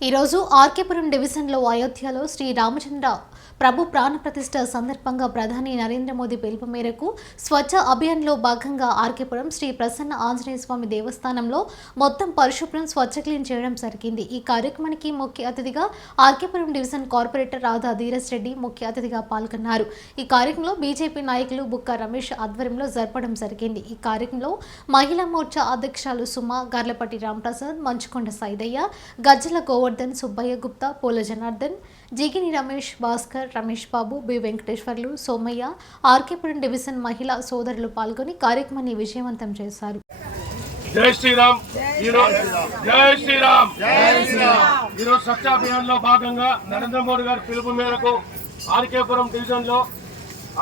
ఈరోజు ఆర్కేపురం డివిజన్లో అయోధ్యలో శ్రీ రామచంద్ర ప్రభు ప్రాణప్రతిష్ట సందర్భంగా ప్రధాని నరేంద్ర మోదీ పిలుపు మేరకు స్వచ్ఛ అభియాన్లో భాగంగా ఆర్కేపురం శ్రీ ప్రసన్న ఆంజనేయ స్వామి దేవస్థానంలో మొత్తం పరిశుభ్రం స్వచ్ఛ క్లీన్ చేయడం జరిగింది. ఈ కార్యక్రమానికి ముఖ్య అతిథిగా ఆర్కేపురం డివిజన్ కార్పొరేటర్ రాధా ధీరజ్ రెడ్డి ముఖ్య అతిథిగా పాల్గొన్నారు. ఈ కార్యక్రమంలో బీజేపీ నాయకులు బుక్క రమేష్ ఆధ్వర్యంలో జరపడం జరిగింది. ఈ కార్యక్రమంలో మహిళా మోర్చా అధ్యక్షురాలు సుమ గార్లపట్టి రాంప్రసాద్ మంచుకొండ సైదయ్య గజ్జల గోవర్ధన్ సుబ్బయ్య గుప్తా పూల జనార్దన్ జిగిని రమేష్ భాస్కర్ రమేష్ బాబు బి వెంకటేశ్వర్లు సోమయ్య ఆర్కేపురం డివిజన్ మహిళా సోదరులు పాల్గొని కార్యక్రమాన్ని విజయవంతం చేశారు. జై శ్రీరామ్. జై శ్రీరామ్. ఈరోజు స్వచ్ఛ అభియాన్లో భాగంగా నరేంద్ర మోడీ గారి పిలుపు మేరకు ఆర్కేపురం డివిజన్లో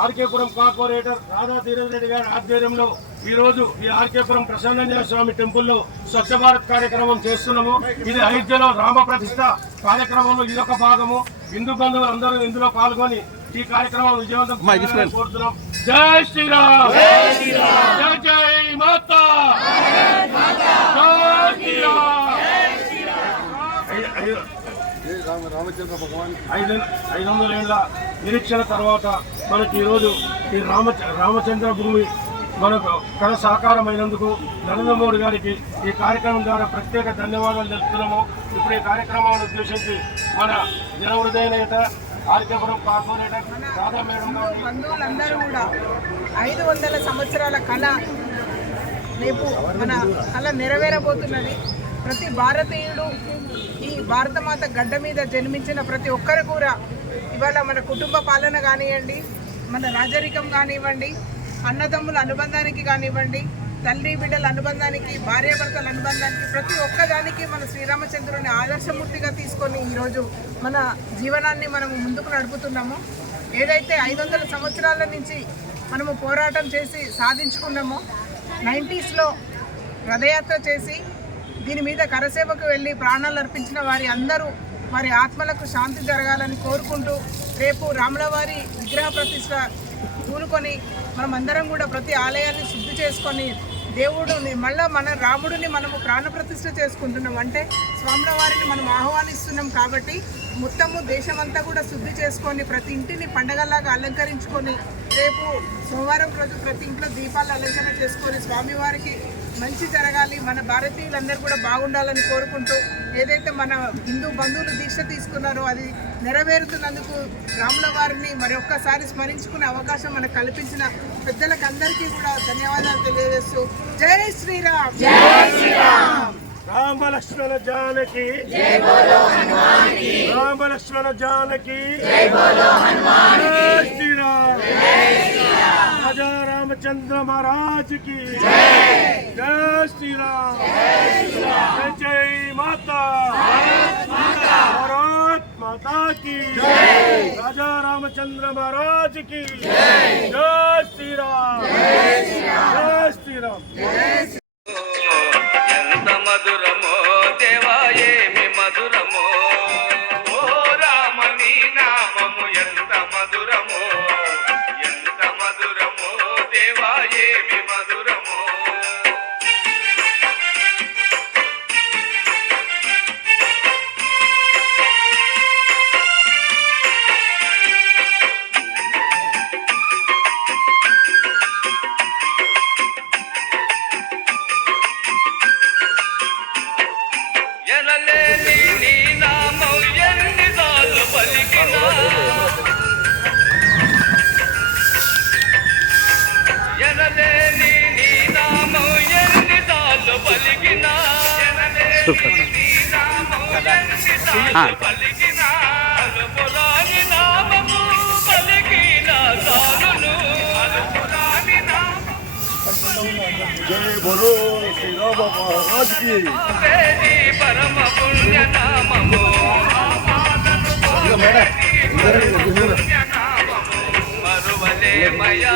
ఆర్కేపురం కార్పొరేటర్ రాధా ధీరజ్ రెడ్డి గారి ఆధ్వర్యంలో ఈ రోజు ఈ ఆర్కేపురం ప్రసన్నాంజనేయ స్వామి టెంపుల్లో స్వచ్ఛ భారత్ కార్యక్రమం చేస్తున్నాము. ఇది అయోధ్యలో రామ ప్రతిష్ట కార్యక్రమంలో ఇది ఒక భాగము. హిందూ బంధువులు అందరూ ఇందులో పాల్గొని ఈ కార్యక్రమం విజయవంతం కోరుతున్నాం జై శ్రీరామ్ జై జై మాతా జై శ్రీరామ్! ఐ- ఐ- జై రామ రామచంద్ర భగవాన్ ఐదు ఐదు వందల ఏళ్ళ నిరీక్షణ తర్వాత మనకి ఈరోజు ఈ రామ రామచంద్ర భూమి మనకు కళ సాకారమైనందుకు నరేంద్ర మోడీ గారికి ఈ కార్యక్రమం ద్వారా ప్రత్యేక ధన్యవాదాలు తెలుపుతున్నాము. ఇప్పుడు ఈ కార్యక్రమాన్ని ఉద్దేశించి మన జనహృదయ నేత ఆర్కేపురం కార్పొరేటర్ రాధా మేడం బంధువులందరూ కూడా ఐదు వందల సంవత్సరాల కళ రేపు మన కళ నెరవేరబోతున్నది. ప్రతి భారతీయుడు ఈ భారతమాత గడ్డ మీద జన్మించిన ప్రతి ఒక్కరు కూడా ఇవాళ మన కుటుంబ పాలన కానివ్వండి మన రాజరికం కానివ్వండి అన్నదమ్ముల అనుబంధానికి కానివ్వండి తల్లి బిడ్డల అనుబంధానికి భార్యాభర్తల అనుబంధానికి ప్రతి ఒక్కదానికి మన శ్రీరామచంద్రుని ఆదర్శమూర్తిగా తీసుకొని ఈరోజు మన జీవనాన్ని మనము ముందుకు నడుపుతున్నాము. ఏదైతే ఐదు వందల సంవత్సరాల నుంచి మనము పోరాటం చేసి సాధించుకున్నామో నైంటీస్లో రథయాత్ర చేసి దీని మీద కరసేవకు వెళ్ళి ప్రాణాలు అర్పించిన వారి అందరూ వారి ఆత్మలకు శాంతి జరగాలని కోరుకుంటూ రేపు రాములవారి విగ్రహ ప్రతిష్ట కూలుకొని మనం అందరం కూడా ప్రతి ఆలయాన్ని శుద్ధి చేసుకొని దేవుడుని మళ్ళా మన రాముడిని మనము ప్రాణప్రతిష్ఠ చేసుకుంటున్నాం. అంటే స్వాముల వారిని మనం ఆహ్వానిస్తున్నాం కాబట్టి మొత్తము దేశమంతా కూడా శుద్ధి చేసుకొని ప్రతి ఇంటిని పండగలాగా అలంకరించుకొని రేపు సోమవారం రోజు ప్రతి ఇంట్లో దీపాలు అలంకరణ చేసుకొని స్వామివారికి మంచి జరగాలి. మన భారతీయులందరూ కూడా బాగుండాలని కోరుకుంటూ ఏదైతే మన హిందూ బంధువులు దీక్ష తీసుకున్నారో అది నెరవేరుతున్నందుకు రాముల వారిని మరి ఒక్కసారి స్మరించుకునే అవకాశం మనకు కల్పించిన పెద్దలకు అందరికీ కూడా ధన్యవాదాలు తెలియజేస్తూ జై శ్రీరామ్. జై శ్రీరామ్. రామ లక్ష్మణ జానకి. రామ లక్ష్మణ జానకి జై శ్రీరామ్. రాజా రామచంద్ర మహారాజ్ కి జై శ్రీరామ్ జై జై మాతా భారత్ మాతా की राजा रामचंद्र महाराज की जय श्री राम जय श्री राम ఎంత మధురమో దేవా ఏమి నామము జై బోలో శ్రీ మహారాజ్కి పరమ పుణ్య నామము మరువలే మయా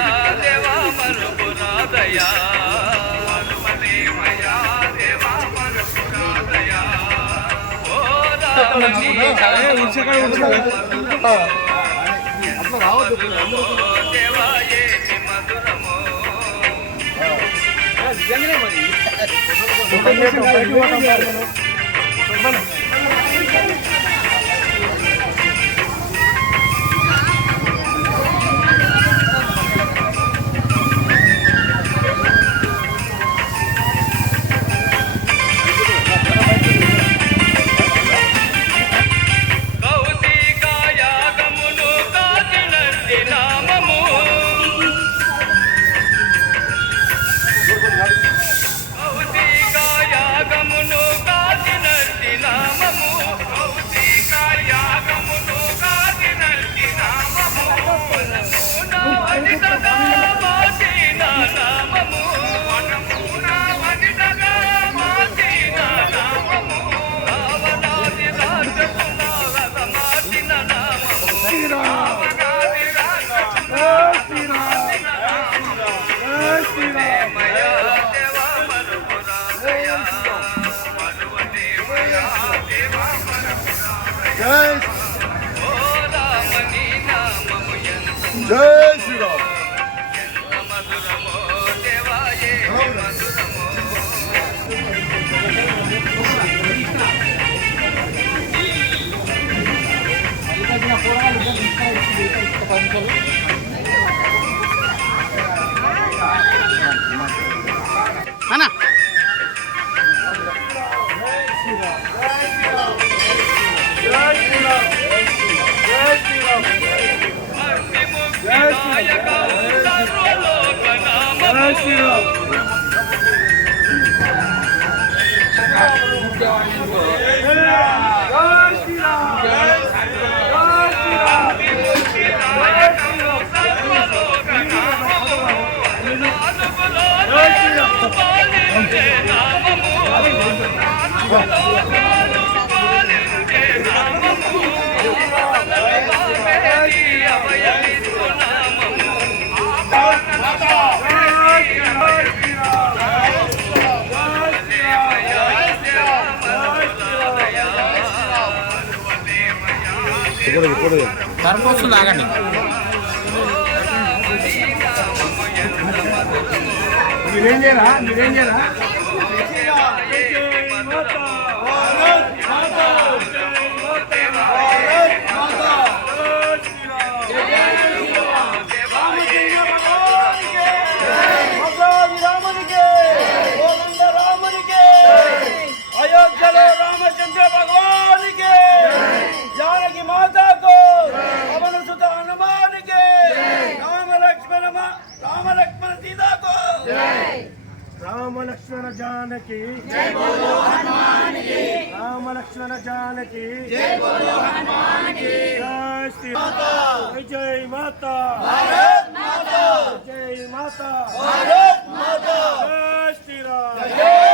నిజంగానే మరి జై శ్రీరామ్ మధురమో దేవా 인정하는 거. అయోధ్యలో రామ లక్ష్మణ జానకి రామ లక్ష్మణ జానకి జై శ్రీ జై జై మాతా జై మాతా జై శ్రీరామ్ జై శ్రీరామ్